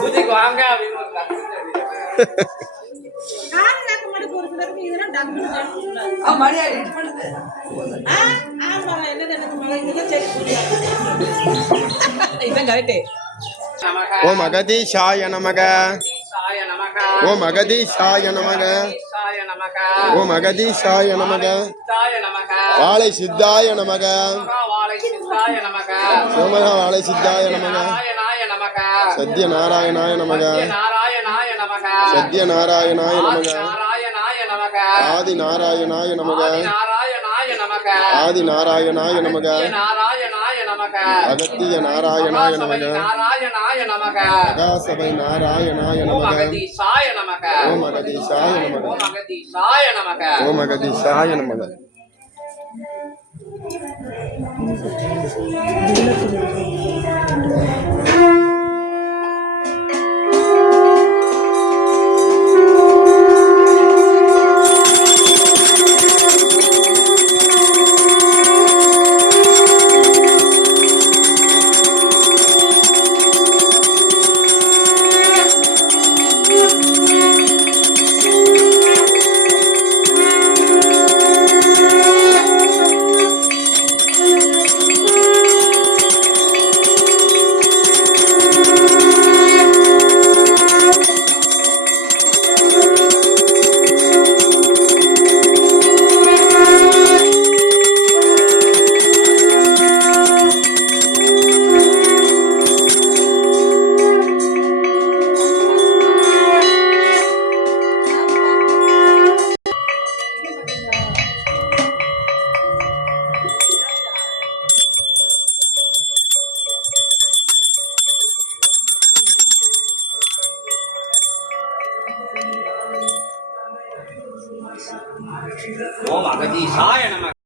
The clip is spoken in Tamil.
பூஜைக்கு வாங்க அப்படின்னு ஓம் அகதீஷாய நமக. ஓம் அகதீஷாய நமக. ஓம் அகதீஷாய நமக. வாழை சித்தாய நமக. சோமக வாழை சித்தாய நமக. சத்ய நாராயணாய நமக. சத்ய நாராயணாய நமக. ஆதி நாராயணாய நமக. ஆதி நாராயணாய நமக. அகத்திய நாராயணாய நமக. அகாசபை நாராயணாய நமக. ஓம் அகதீஷாய நமக. ஓம் அகதீஷாய நமக. ஓம் அகதீஷாய நமக.